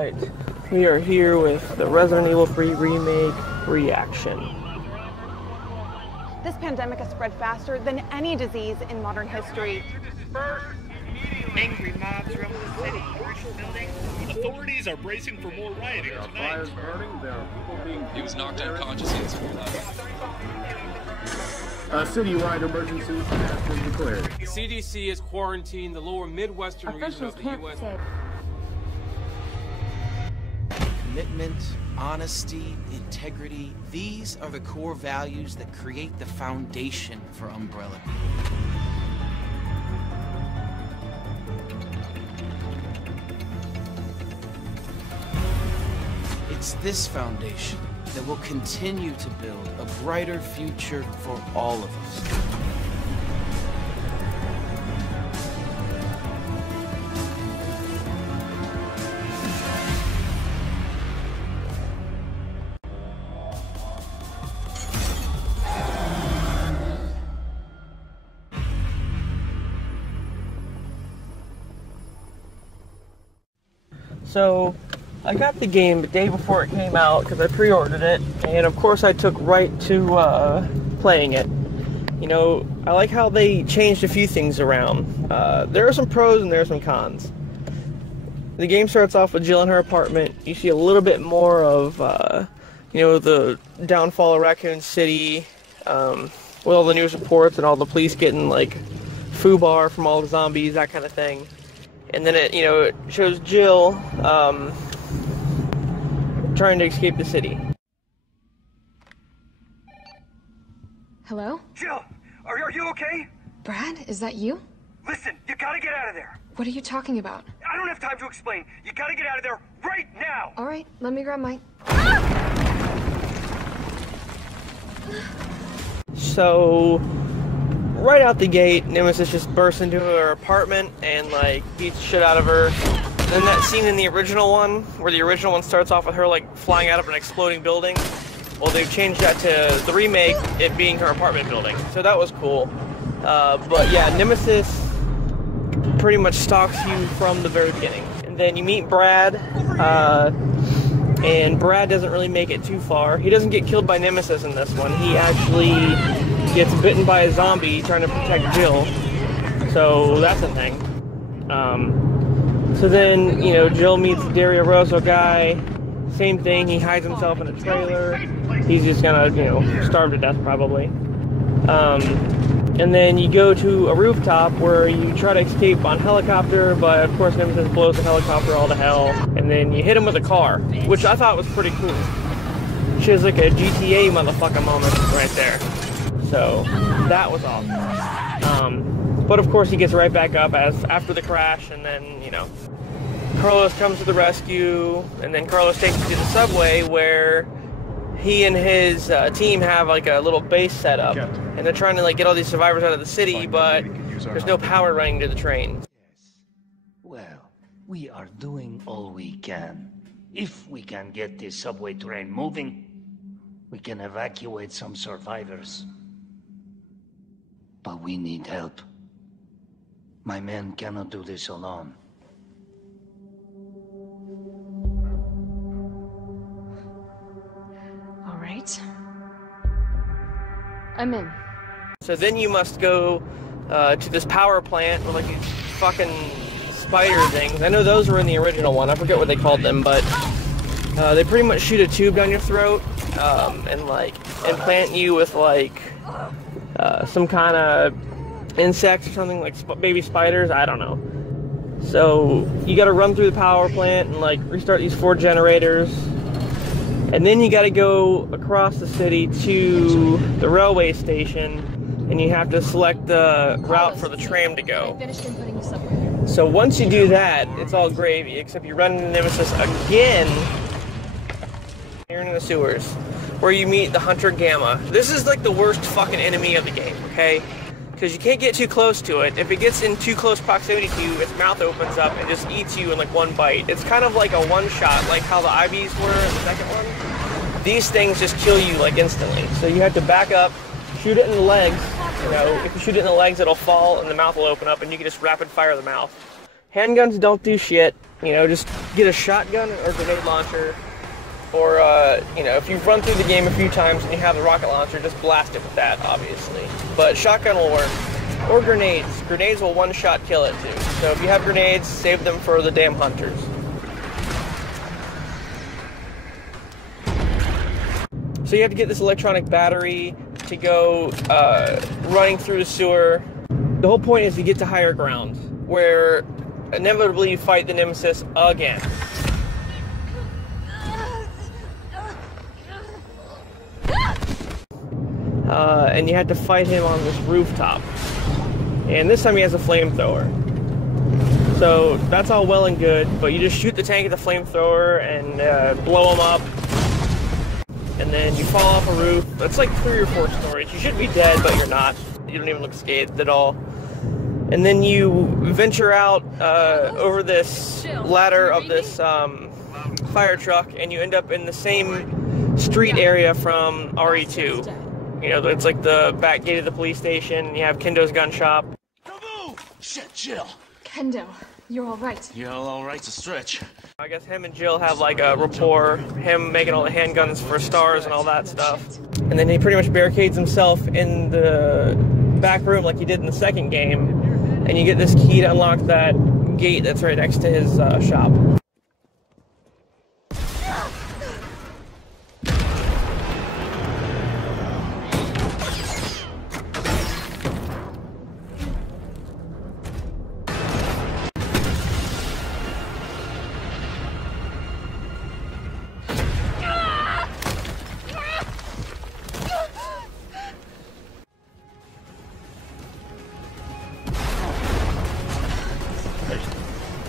Alright, we are here with the Resident Evil 3 Remake reaction. This pandemic has spread faster than any disease in modern history. Angry mobs rumble the city, commercial buildings. Authorities are bracing for more rioting tonight. He was knocked unconscious yesterday. A citywide emergency has been declared. CDC has quarantined the lower Midwestern region of the U.S. Commitment, honesty, integrity, these are the core values that create the foundation for Umbrella. It's this foundation that will continue to build a brighter future for all of us. So, I got the game the day before it came out because I pre-ordered it, and of course I took right to playing it. You know, I like how they changed a few things around. There are some pros and there are some cons. The game starts off with Jill in her apartment. You see a little bit more of, you know, the downfall of Raccoon City, with all the news reports and all the police getting, like, foobar from all the zombies, that kind of thing. And then it, you know, it shows Jill, trying to escape the city. Hello? Jill, are you okay? Brad, is that you? Listen, you gotta get out of there. What are you talking about? I don't have time to explain. You gotta get out of there right now. All right, let me grab my... So, right out the gate, Nemesis just bursts into her apartment and, like, beats the shit out of her. Then that scene in the original one, where the original one starts off with her, like, flying out of an exploding building, well, they've changed that to the remake, it being her apartment building. So that was cool. But yeah, Nemesis pretty much stalks you from the very beginning. And then you meet Brad, and Brad doesn't really make it too far. He doesn't get killed by Nemesis in this one. He actually gets bitten by a zombie trying to protect Jill. So that's a thing. So then, you know, Jill meets the Dario Rosso guy. Same thing, he hides himself in a trailer. He's just gonna, you know, starve to death probably. And then you go to a rooftop where you try to escape on helicopter, but of course Nemesis blows the helicopter all to hell. And then you hit him with a car, which I thought was pretty cool. She has like a GTA motherfucker moment right there. So, that was awesome. But of course he gets right back up after the crash, and then, you know, Carlos comes to the rescue, and then Carlos takes you to the subway where he and his team have like a little base set up, and they're trying to like get all these survivors out of the city, but there's no power running to the train. Yes. Well, we are doing all we can. If we can get this subway train moving, we can evacuate some survivors. But we need help. My men cannot do this alone. All right. I'm in. So then you must go to this power plant with like these fucking spider things. I know those were in the original one. I forget what they called them, but they pretty much shoot a tube down your throat and like implant you with like some kind of insects or something, like baby spiders, I don't know. So you gotta run through the power plant and like restart these 4 generators, and then you gotta go across the city to the railway station, and you have to select the route for the tram to go. So once you do that, it's all gravy, except you run into Nemesis again here in the sewers, where you meet the Hunter Gamma. This is like the worst fucking enemy of the game, okay? Because you can't get too close to it. If it gets in too close proximity to you, its mouth opens up and just eats you in like one bite. It's kind of like a one-shot, like how the IVs were in the second one. These things just kill you like instantly. So you have to back up, shoot it in the legs. You know, if you shoot it in the legs, it'll fall and the mouth will open up and you can just rapid fire the mouth. Handguns don't do shit. You know, just get a shotgun or grenade launcher, or, you know, if you've run through the game a few times and you have the rocket launcher, just blast it with that, obviously. But shotgun will work. Or grenades. Grenades will one-shot kill it, too. So if you have grenades, save them for the damn hunters. So you have to get this electronic battery to go running through the sewer. The whole point is to get to higher ground, where inevitably you fight the Nemesis again. And you had to fight him on this rooftop. And this time he has a flamethrower. So that's all well and good, but you just shoot the tank at the flamethrower and blow him up. And then you fall off a roof. It's like 3 or 4 stories. You should be dead, but you're not. You don't even look scathed at all. And then you venture out over this ladder of this fire truck, and you end up in the same street area from RE2. You know, it's like the back gate of the police station. You have Kendo's gun shop. Shit, Jill. Kendo, you're all right. You're all right's a stretch. I guess him and Jill have like a rapport, him making all the handguns for stars and all that stuff. And then he pretty much barricades himself in the back room like he did in the second game. And you get this key to unlock that gate that's right next to his shop.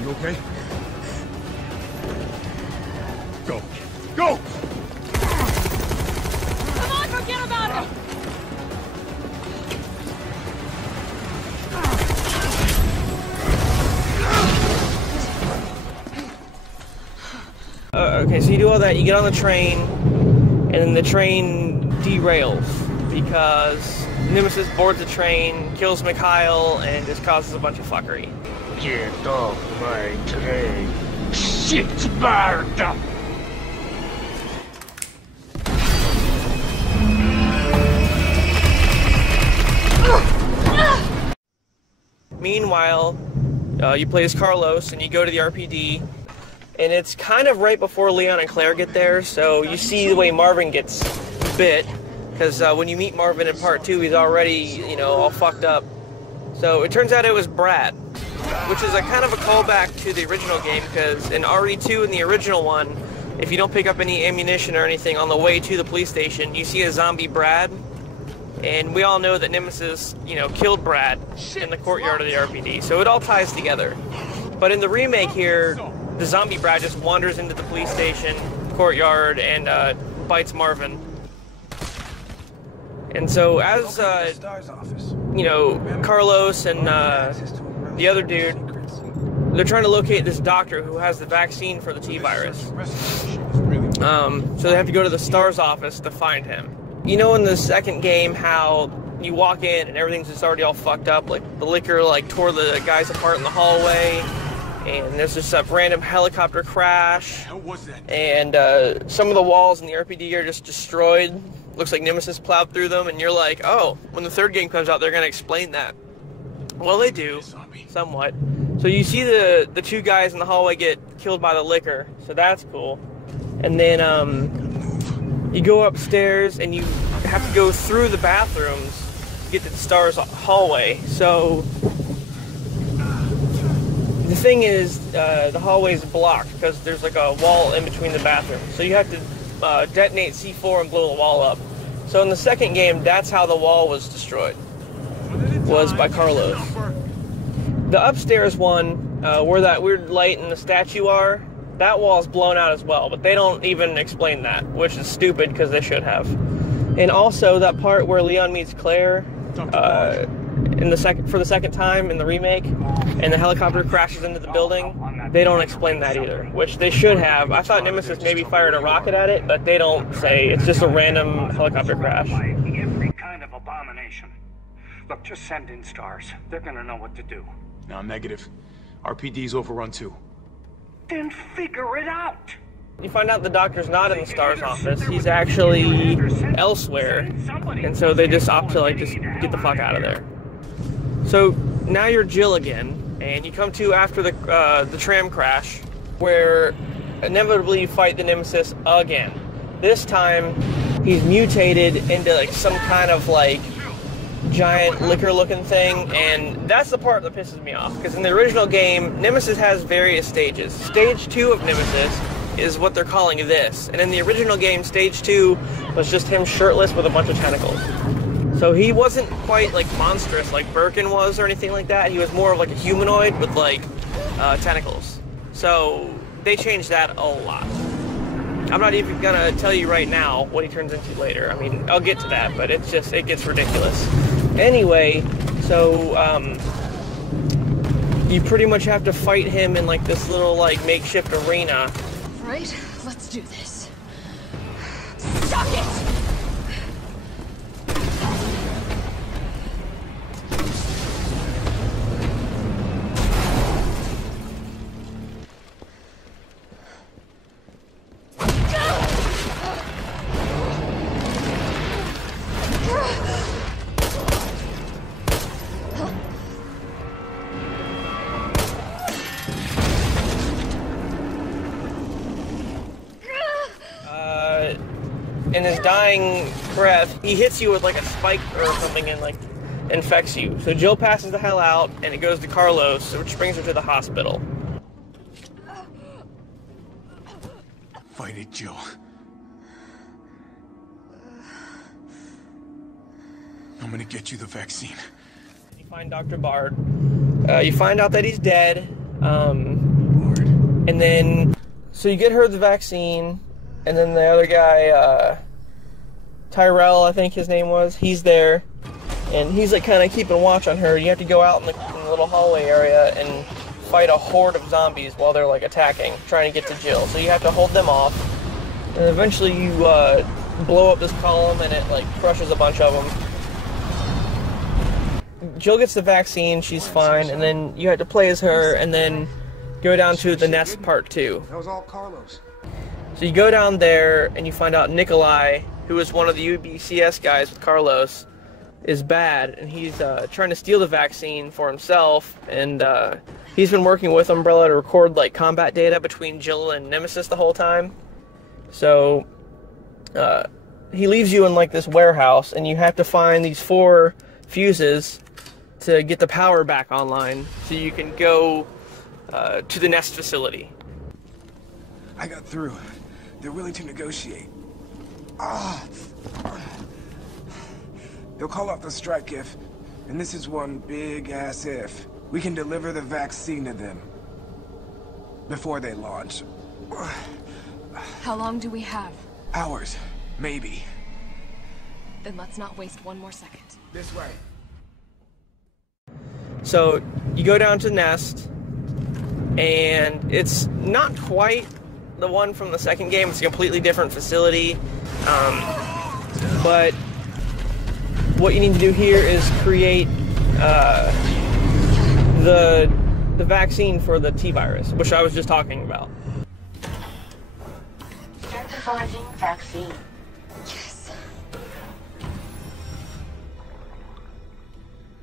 You okay? Go. Go! Come on, forget about it! Okay, so you do all that, you get on the train, and then the train derails because Nemesis boards the train, kills Mikhail, and just causes a bunch of fuckery. Get off my train. Shitbird! Meanwhile, you play as Carlos, and you go to the RPD, and it's kind of right before Leon and Claire get there, so you see the way Marvin gets bit, because when you meet Marvin in part 2, he's already, you know, all fucked up. So it turns out it was Brad, which is a kind of a callback to the original game, because in RE2, in the original one, if you don't pick up any ammunition or anything on the way to the police station, you see a zombie Brad, and we all know that Nemesis, you know, killed Brad in the courtyard of the RPD, so it all ties together. But in the remake here, the zombie Brad just wanders into the police station courtyard and bites Marvin. And so as, you know, Carlos and the other dude, they're trying to locate this doctor who has the vaccine for the T-virus. So they have to go to the STARS office to find him. You know in the second game how you walk in and everything's just already all fucked up, like the liquor like tore the guys apart in the hallway, and there's just a random helicopter crash, and some of the walls in the RPD are just destroyed. Looks like Nemesis plowed through them, and you're like, oh, when the third game comes out, they're going to explain that. Well, they do, somewhat. So you see the 2 guys in the hallway get killed by the liquor, so that's cool. And then you go upstairs, and you have to go through the bathrooms to get to the STARS hallway. So the thing is, the hallway is blocked because there's like a wall in between the bathrooms. So you have to detonate C4 and blow the wall up. So in the second game, that's how the wall was destroyed, was by Carlos. The upstairs one, where that weird light and the statue are, that wall's blown out as well, but they don't even explain that, which is stupid because they should have. And also that part where Leon meets Claire for the second time in the remake, and the helicopter crashes into the building, they don't explain that either, which they should have. I thought Nemesis maybe fired a rocket at it, but they don't say. It's just a random helicopter crash. Every kind of abomination. Look, just send in STARS. They're gonna know what to do. No, negative. RPD's overrun too. Then figure it out. You find out the doctor's not in the STARS office. He's actually elsewhere. And so they just opt to, like, just get the fuck out of there. So now you're Jill again, and you come to after the tram crash, where inevitably you fight the Nemesis again. This time, he's mutated into, like, some kind of, like, giant liquor-looking thing, and that's the part that pisses me off, because in the original game, Nemesis has various stages. Stage 2 of Nemesis is what they're calling this, and in the original game, Stage 2 was just him shirtless with a bunch of tentacles. So he wasn't quite, like, monstrous like Birkin was or anything like that. He was more of, like, a humanoid with, like, tentacles. So they changed that a lot. I'm not even gonna tell you right now what he turns into later. I mean, I'll get to that, but it's just, it gets ridiculous. Anyway, so, you pretty much have to fight him in, like, this little, like, makeshift arena. Right, let's do this. Suck it! In his dying breath, he hits you with, like, a spike or something and, like, infects you. So Jill passes the hell out, and it goes to Carlos, which brings her to the hospital. Fight it, Jill. I'm gonna get you the vaccine. You find Dr. Bard. You find out that he's dead. And then, so you get her the vaccine, and then the other guy, Tyrell, I think his name was, he's there, and he's, like, kind of keeping watch on her. You have to go out in the little hallway area and fight a horde of zombies while they're, like, attacking, trying to get to Jill. So you have to hold them off, and eventually you blow up this column, and it, like, crushes a bunch of them. Jill gets the vaccine, she's fine, and then you have to play as her, and then go down to the Nest Part 2. That was all Carlos. So you go down there, and you find out Nikolai, who is one of the UBCS guys with Carlos, is bad, and he's trying to steal the vaccine for himself, and he's been working with Umbrella to record, like, combat data between Jill and Nemesis the whole time. So he leaves you in, like, this warehouse, and you have to find these 4 fuses to get the power back online so you can go to the Nest facility. I got through. They're willing to negotiate. They'll call off the strike if, and this is one big-ass if, we can deliver the vaccine to them before they launch. How long do we have? Hours, maybe. Then let's not waste one more second. This way. So you go down to Nest, and it's not quite the one from the second game. It's a completely different facility, but what you need to do here is create the vaccine for the T-virus, which I was just talking about. Synthesizing vaccine. Yes.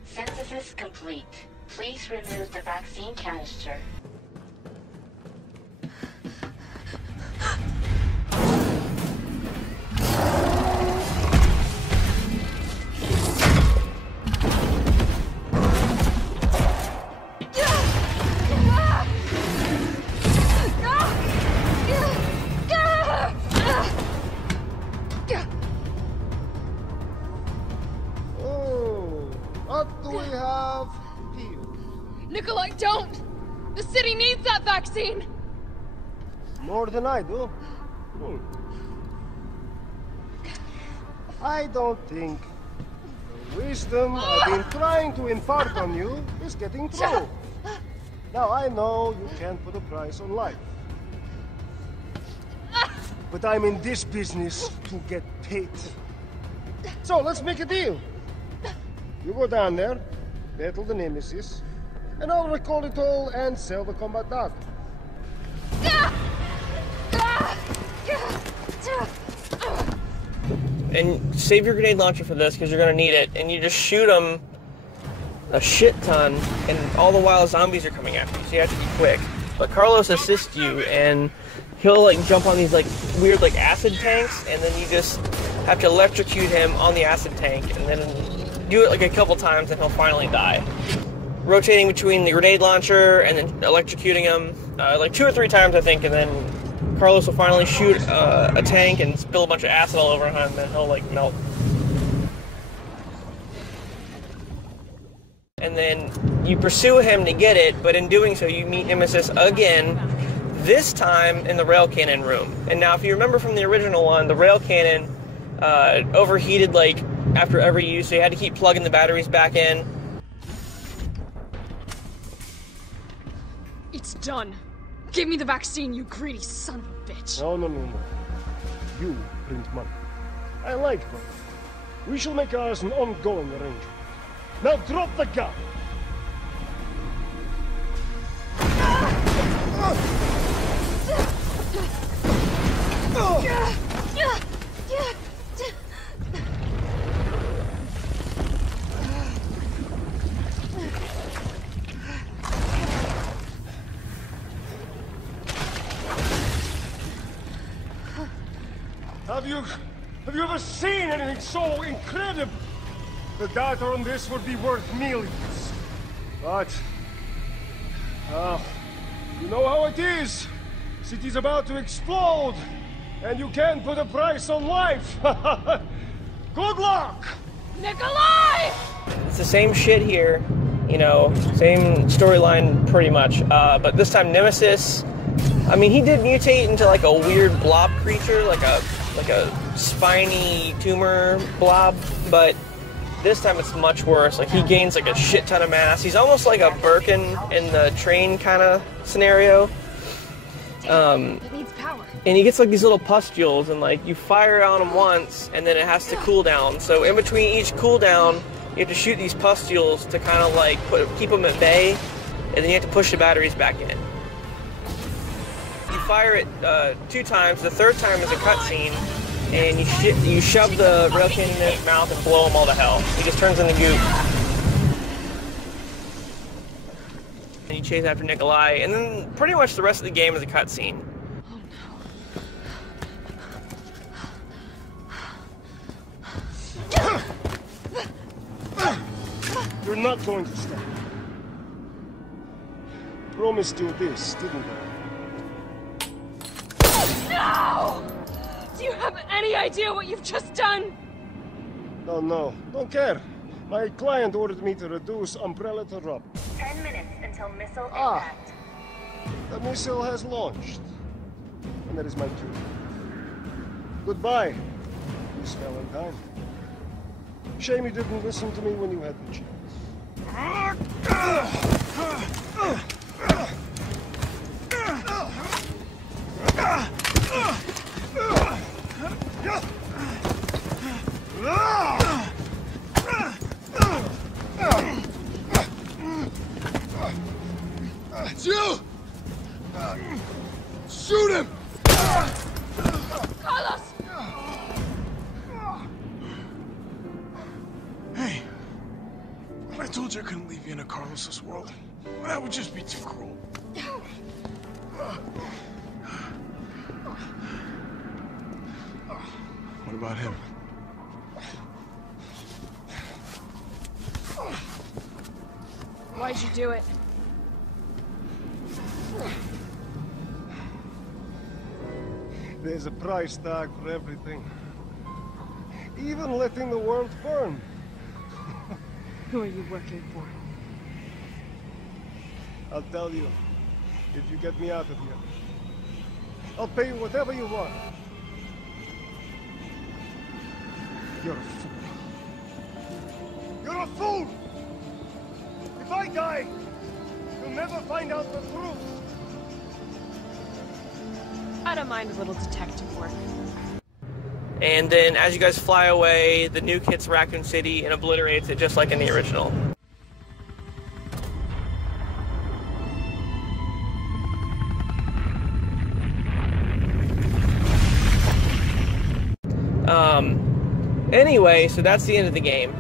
Synthesis complete. Please remove the vaccine canister. What do we have here? Nikolai, don't! The city needs that vaccine! More than I do. I don't think the wisdom I've been trying to impart on you is getting through. Now, I know you can't put a price on life. But I'm in this business to get paid. So, let's make a deal. You go down there, battle the Nemesis, and I'll recall it all and sell the combat data. and save your grenade launcher for this because you're going to need it, and you just shoot them a shit ton, and all the while zombies are coming after you, so you have to be quick. But Carlos assists you, and he'll like jump on these like weird like acid tanks, and then you just have to electrocute him on the acid tank, and then do it like a couple times, and he'll finally die. Rotating between the grenade launcher and then electrocuting him like 2 or 3 times, I think, and then Carlos will finally shoot a tank and spill a bunch of acid all over him, and then he'll like melt. And then you pursue him to get it, but in doing so you meet Nemesis again, this time in the rail cannon room. And now if you remember from the original one, the rail cannon overheated like after every use, so you had to keep plugging the batteries back in. It's done. Give me the vaccine, you greedy son of a bitch. No. You print money. I like money. We shall make ours an ongoing arrangement. Now drop the gun! Have you ever seen anything so incredible? The data on this would be worth millions. But, you know how it is. City's about to explode, and you can't put a price on life. Good luck! Nikolai! It's the same shit here, you know, same storyline pretty much. But this time Nemesis, I mean, he did mutate into like a weird blob creature, like a spiny tumor blob, but this time it's much worse. Like, he gains like a shit ton of mass. He's almost like a Birkin in the train kind of scenario. It needs power. And he gets like these little pustules, and like you fire on him once and then it has to cool down. So in between each cooldown you have to shoot these pustules to kind of like keep them at bay, and then you have to push the batteries back in. You fire it 2 times. The 3rd time is a cutscene, and you shove the rail cannon in his mouth and blow him all to hell. He just turns into goop. And you chase after Nikolai, and then pretty much the rest of the game is a cutscene. You're not going to stop. Promised you this, didn't I? No! Do you have any idea what you've just done? No. Don't care. My client ordered me to reduce Umbrella to rubber. 10 minutes until missile impact. The missile has launched. And that is my cue. Goodbye, Miss Valentine. Shame you didn't listen to me when you had the chance. It's you! Shoot him! Carlos! Hey, I told you I couldn't leave you in a Carlos's world. That would just be too cruel. What about him? Why'd you do it? There's a price tag for everything. Even letting the world burn. Who are you working for? I'll tell you, if you get me out of here. I'll pay you whatever you want. You're a fool. You're a fool! If I die, you'll never find out the truth. I don't mind a little detective work. And then as you guys fly away, the nuke hits Raccoon City and obliterates it just like in the original. Anyway, so that's the end of the game.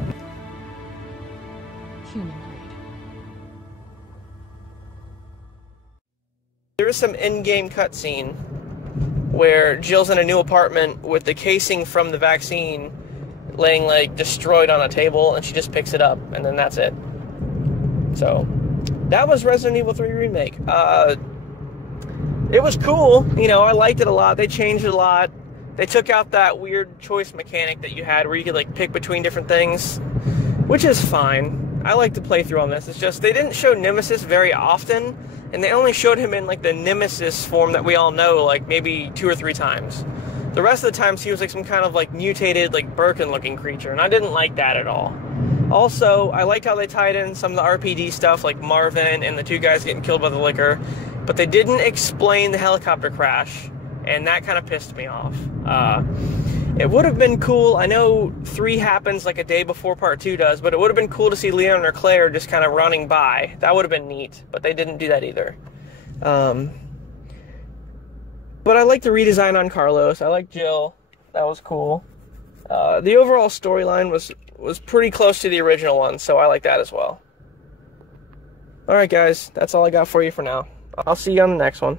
Human grade. There is some in-game cutscene where Jill's in a new apartment with the casing from the vaccine laying like destroyed on a table, and she just picks it up, and then that's it. So that was Resident Evil 3 Remake. It was cool, you know, I liked it a lot. They changed it a lot. They took out that weird choice mechanic that you had where you could like pick between different things, which is fine. I like to play through on this. It's just they didn't show Nemesis very often, and they only showed him in like the Nemesis form that we all know, like maybe 2 or 3 times. The rest of the times he was like some kind of like mutated, like Birkin-looking creature, and I didn't like that at all. Also, I like how they tied in some of the RPD stuff, like Marvin and the 2 guys getting killed by the liquor, but they didn't explain the helicopter crash, and that kind of pissed me off. It would have been cool. I know 3 happens like a day before part 2 does, but it would have been cool to see Leon or Claire just kind of running by. That would have been neat, but they didn't do that either. But I like the redesign on Carlos. I like Jill. That was cool. The overall storyline was pretty close to the original one, so I like that as well. Alright guys, that's all I got for you for now. I'll see you on the next one.